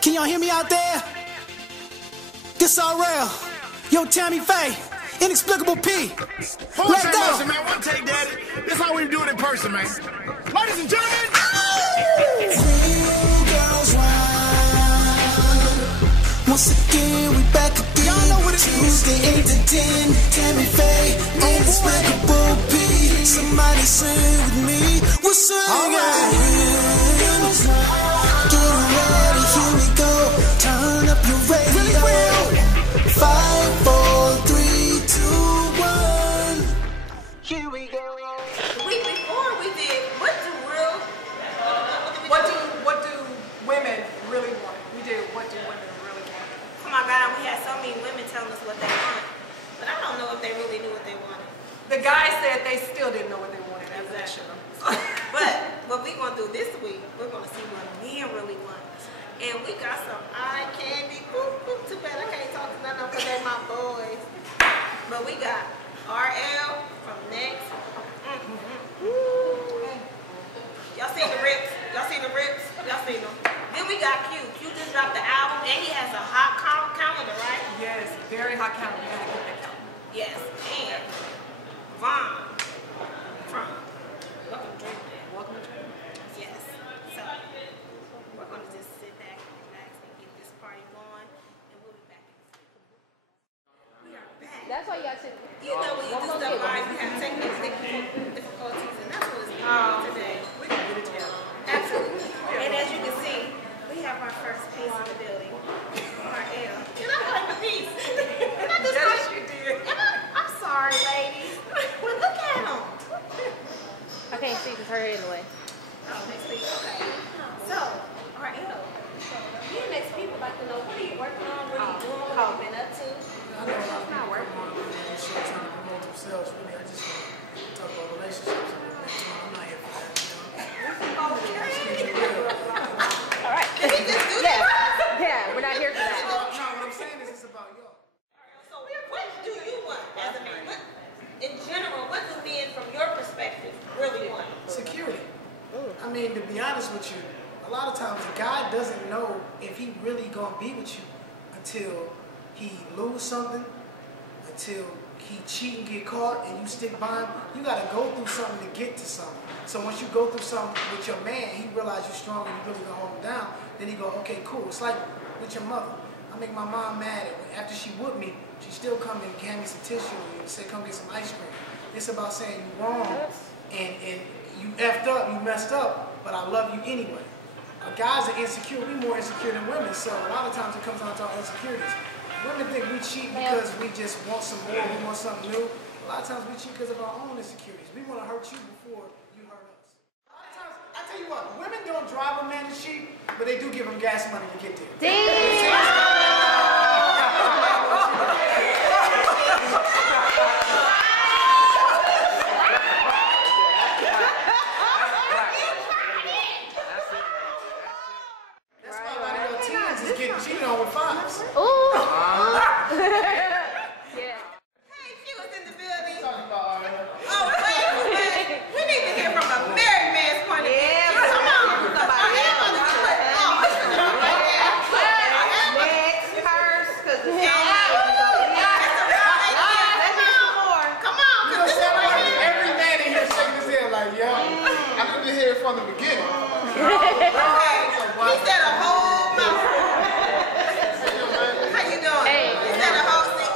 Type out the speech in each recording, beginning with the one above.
Can y'all hear me out there? This all real. Yo, Tamme Faye, NeXplicable P. Let go. Listen, man, one take, daddy. This is how we do it in person, man. Ladies and gentlemen. Girls round. Once again, we back again. Y'all know what it is. Tuesday 8 to 10. Tamme Faye, NeXplicable P. Somebody sing with me. We're singing. Get ready, here we go. Turn up your radio. 5, 4, 3, 2, 1. Here we go. Week before we did what do women really want? We did what do women really want. Oh my God, we had so many women telling us what they want, but I don't know if they really knew what they wanted. The guys said they still didn't know what they wanted after that show. But what we're going to do this week, we're going to see what men really want. And we got some eye candy. Too bad I can't talk to none of them because they're my boys. But we got RL from Next. Y'all seen the rips? Y'all seen the rips? Y'all seen them? Then we got Q. Q just dropped the album and he has a hot calendar, right? Yes, very hot calendar. You gotta get that calendar. Yes, and Vawn from Welcome to Dreamland. Welcome to Dreamland. Yes. So we're going to just sit back and relax and get this party going, and we'll be back. We are back. That's why you got to. You know when you do stuff live, you have technical difficulties, and that's what it's about today. We can get it together. Absolutely. And as you can see, we have our first piece in the building. Our L. And I like the piece. And I just Yes, you did. I'm sorry, ladies. Well, look at them. I can't see because her head in the way. Oh, next week. Okay. So, our L. You next people like to know what are you working on, what are you doing, what have you been up to? I know I'm not working on it. She's trying to promote themselves. Really, I just want to talk about relationships. I'm not here for that. All right. Did he just do that? Yeah, we're not here for that. No, what I'm saying is it's about y'all. So, what do you want as a man? What, in general, what do men, from your perspective, really want? Security. I mean, to be honest with you, a lot of times a guy doesn't know if he really gonna be with you until he lose something, until he cheat and get caught and you stick by him. You gotta go through something to get to something. So once you go through something with your man, he realize you're strong and you really gonna hold him down, then he go, okay, cool. It's like with your mother. I make my mom mad after she whooped me, she still come and hand me some tissue and say, come get some ice cream. It's about saying you wrong and you effed up, you messed up, but I love you anyway. Guys are insecure, we more insecure than women, so a lot of times it comes down to our insecurities. Women think we cheat because we just want some more, we want something new. A lot of times we cheat because of our own insecurities. We want to hurt you before you hurt us. A lot of times, I tell you what, women don't drive a man to cheat, but they do give him gas money to get there. Cheated on with 5s. Ooh. Hey, she was in the building. Oh, wait. We need to hear from a married man's point of view. Yeah, Come on. somebody else. Next, first, because the Come on. You know what I'm saying? Every man in here shaking his head like, yo, I could be here from the beginning. Okay. He said a whole mouthful. How you doing? Hey. He said a whole thing.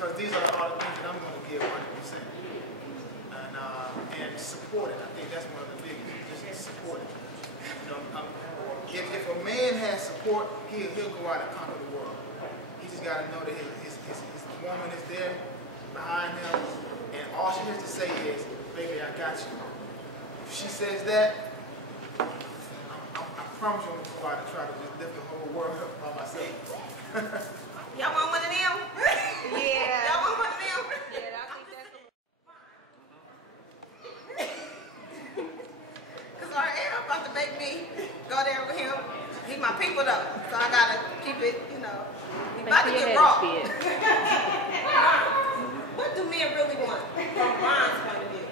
because these are all the things that I'm going to give 100%. And support it. I think that's one of the biggest. Just support it. You know, if a man has support, he'll go out and conquer the world. He just got to know that his woman is there behind him, and all she has to say is, "Baby, I got you." If she says that, I promise you I'm going to go out and try to just lift the whole world up by myself. Y'all want one of them? Yeah. Y'all want one of them? Yeah, I think that's Because our air about to make me go there with him. He's my people though, so I gotta keep it, you know. We about to get raw. What do men really want from Vawn's point of view?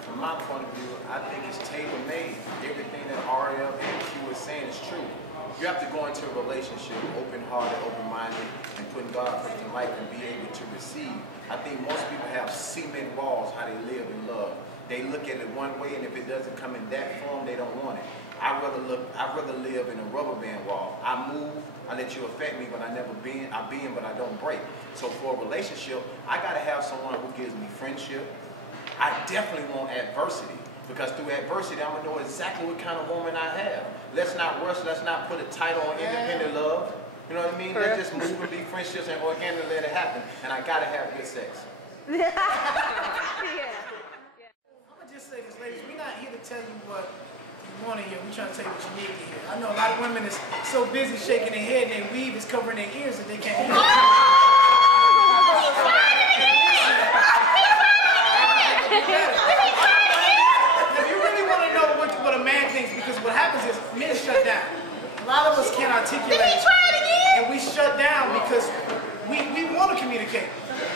From my point of view, I think it's tailor-made. Everything that RL and Q is saying is true. You have to go into a relationship open-hearted, open-minded, and putting God first in life and be able to receive. I think most people have cement walls how they live and love. They look at it one way, and if it doesn't come in that form, they don't want it. I'd rather live in a rubber band wall. I move, I let you affect me, but I bend, but I don't break. So for a relationship, I gotta have someone who gives me friendship. I definitely want adversity, because through adversity, I'm gonna know exactly what kind of woman I have. Let's not rush, let's not put a title on independent love. You know what I mean? Let's just move and be friendships and organically let it happen. And I gotta have good sex. I'm gonna just say this, ladies, we're not here to tell you what you want to hear. We're trying to tell you what you need to hear. I know a lot of women is so busy shaking their head and their weave is covering their ears that they can't hear. If you really want to know what a man thinks, because what happens is men shut down. A lot of us can't articulate. And we shut down because we want to communicate.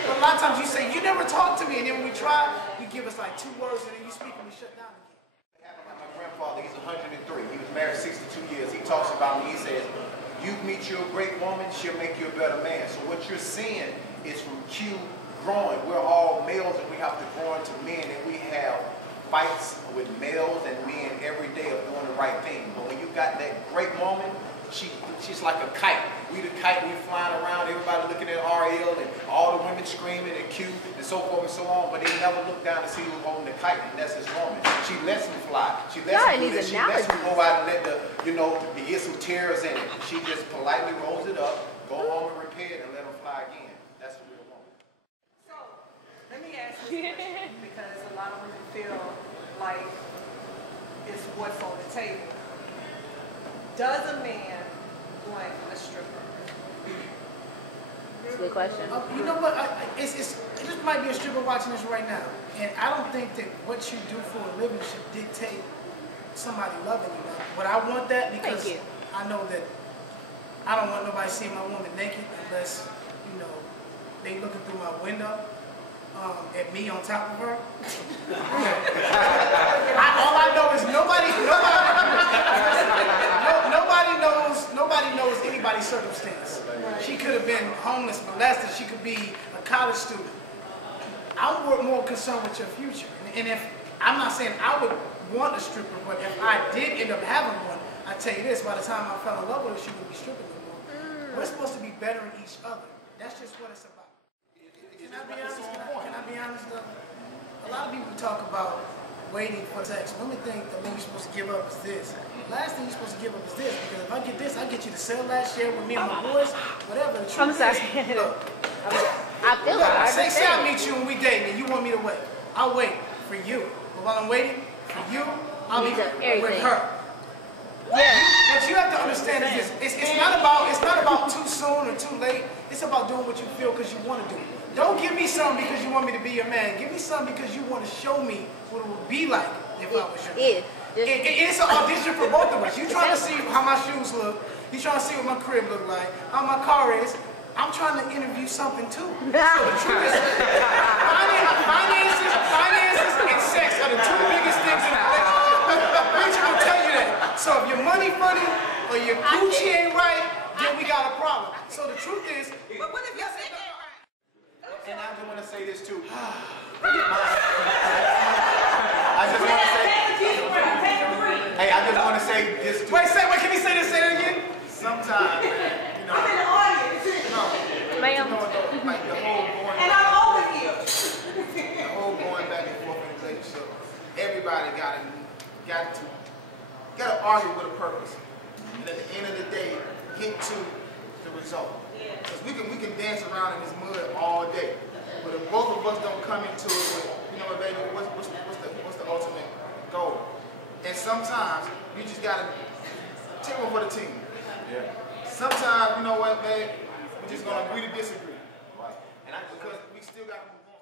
But a lot of times you say, you never talk to me, and then when we try, you give us like 2 words, and then you speak and we shut down again. My grandfather, he's 103. He was married 62 years. He talks about me. He says, you meet your great woman, she'll make you a better man. So what you're seeing is from Q growing. We're all males, and we have to grow into men, and we have fights with males and men every day of doing the right thing. But when you got that great woman, she's like a kite. We the kite, we flying around, everybody looking at RL and all the women screaming and Q and so forth and so on, but they never look down to see who's holding the kite, and that's his woman. She lets me fly. She lets me do this. She lets me go out and let the, you get some tears in it. She just politely rolls it up, go home and repair it, and let them fly again. That's a real woman. So, let me ask this question, because a lot of women feel like it's what's on the table. Does a man want a stripper? a good question. You know what? It just might be a stripper watching this right now, and I don't think that what you do for a living should dictate somebody loving you. But I want that because I know that I don't want nobody seeing my woman naked unless they looking through my window at me on top of her. All I know is nobody knows anybody's circumstance. She could have been homeless, molested. She could be a college student. I'm more concerned with your future. And if I'm not saying I would want a stripper, but if I did end up having one, I tell you this: by the time I fell in love with her, she wouldn't be stripping anymore. We're supposed to be better in each other. That's just what it's about. Can I be honest? Can I be honest though? A lot of people talk about waiting for sex. Women think the thing you're supposed to give up is this. The last thing you're supposed to give up is this, because if I get this, I get you to sell that, share with me and my boys, whatever. The truth is, look, I feel like say I meet you and we date and you want me to wait. I'll wait for you. But while I'm waiting for you, I'll be with her. Yeah. What you have to understand is this: it's not about too soon or too late. It's about doing what you feel because you want to do it. Don't give me something because you want me to be your man. Give me something because you want to show me what it would be like if I was your man. It's an audition for both of us. You trying to see how my shoes look. You trying to see what my crib look like, how my car is. I'm trying to interview something too. So the truth is, finances and sex are the 2 biggest things in a relationship. Preacher will tell you that. So if your money funny or your Gucci ain't right, then we got a problem. So the truth is, But what if your sex ain't right? And I just want to say this too. I just want to say. Hey, I just want to say this too. wait, can he say this? Say it again? Sometimes, man, I'm in the audience. like the whole everybody got to argue with a purpose, and at the end of the day, get to the result. Because we can dance around in this mud all day, but if both of us don't come into it with, you know what, baby, what's the ultimate goal? And sometimes you just gotta take one for the team. Yeah. Sometimes, you know what, babe, we're just gonna agree to disagree. Right. Because we still gotta move on.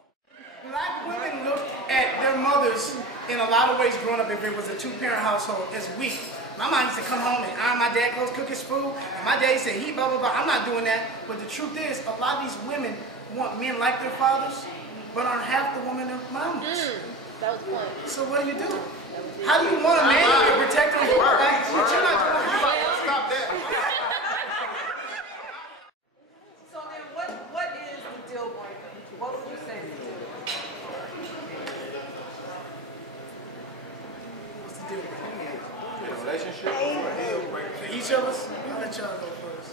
Black women look at their mothers in a lot of ways growing up, if it was a two-parent household, as weak. My mom used to come home and iron my dad clothes, cook his food, and my daddy said he blah, blah, blah. I'm not doing that. But the truth is, a lot of these women want men like their fathers, but aren't half the women their mamas. That was fun. So what do you do? How do you want a man to protect them? But you're not going to have. Stop that. So then what is the deal breaker? What would you say is the deal breaker? What's the deal breaker? Relationship. For each of us, I'll let y'all go first.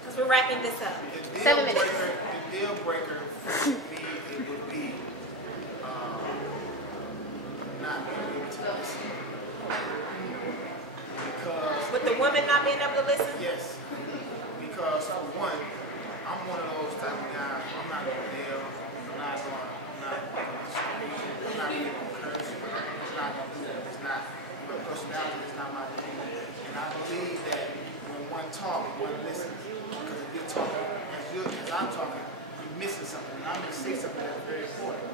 Because we're wrapping this up. The 7 minutes. deal breaker for me, it would be not being able to listen. Because With the woman not being able to listen? yes, because for one, I'm one of those type of guys. I'm not gonna yell. I'm not gonna scream. I'm not gonna curse. It's not gonna do that. It's not my personality. It's not my demeanor. And I believe that when one talks, one listens. Because if you're talking as I'm talking, you're missing something. And I'm gonna say something that's very important.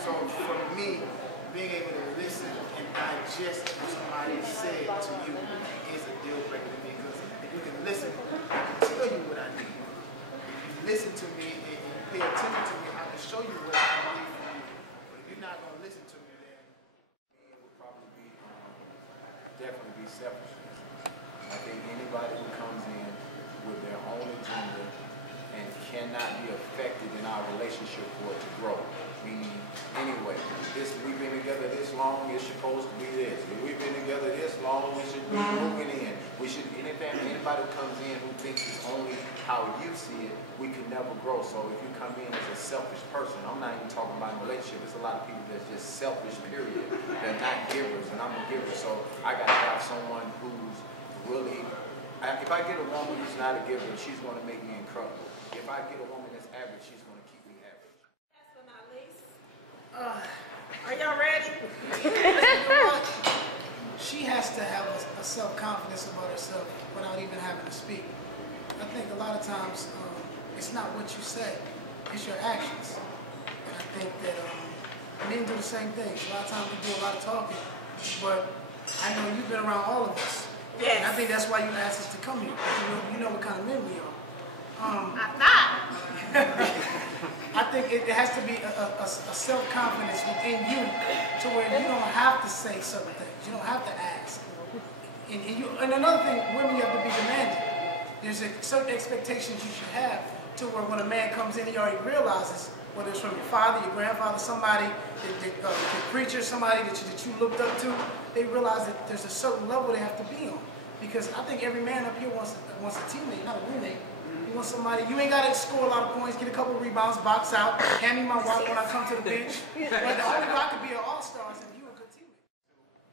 So for me, being able to listen and digest what somebody said to you is a deal breaker to me. Because if you can listen, I can tell you what I need. If you listen to me and you pay attention to me, I can show you what I need from you. But if you're not going to listen to me, then It would probably be, definitely be selfishness. I think anybody who comes in with their own agenda and cannot be affected in our relationship for it to grow. Meaning, anyway, we've been together this long, it's supposed to be this. If we've been together this long, we should be moving in. Anybody who comes in who thinks it's only how you see it, we can never grow. So if you come in as a selfish person, I'm not even talking about a relationship, there's a lot of people that's just selfish, period. They're not givers, and I'm a giver. So I got to have someone who's really, if I get a woman who's not a giver, she's going to make me incredible. If I get a woman that's average, she's going to keep me average. Last but not least. Are y'all ready? She has to have a self-confidence about herself without even having to speak. I think a lot of times it's not what you say, it's your actions. And I think that men do the same thing. A lot of times we do a lot of talking, but I know you've been around all of us. Yes. And I think that's why you asked us to come here. You know what kind of men we are. I'm not. I think it has to be a self-confidence within you to where you don't have to say certain things. You don't have to ask. And another thing, women, you have to be demanding. There's certain expectations you should have to where when a man comes in, he already realizes, whether it's from your father, your grandfather, somebody, your preacher, somebody that you looked up to, they realize that there's a certain level they have to be on. Because I think every man up here wants a teammate, not a roommate. You want somebody, you ain't got to score a lot of points, get a couple of rebounds, box out, hand me my wallet when I come to the bench. But the only way I could be an all-star is if you a good teammate.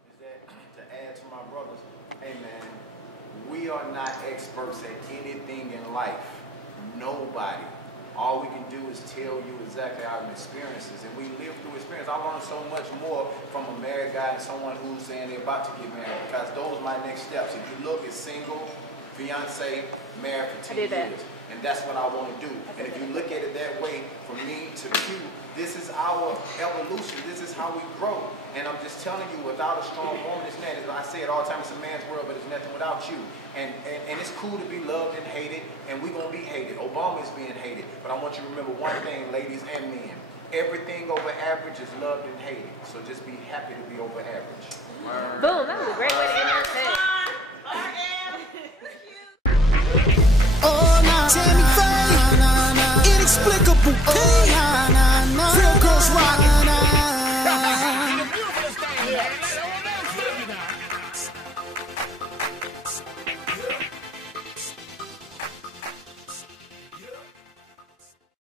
Is that to add to my brothers, hey man, we are not experts at anything in life. Nobody. All we can do is tell you exactly our experiences, and we live through experience. I learned so much more from a married guy and someone who's saying they're about to get married, because those are my next steps. If you look, it's single, fiance, married for 10 years. And that's what I want to do. And if you look at it that way, from me to you, this is our evolution. This is how we grow. And I'm just telling you, without a strong woman, it's nothing. I say it all the time, it's a man's world, but it's nothing without you. And it's cool to be loved and hated, and we're going to be hated. Obama is being hated. But I want you to remember one thing, ladies and men. Everything over average is loved and hated. So just be happy to be over average. Boom, that was a great way to end our set. Oh, now tell me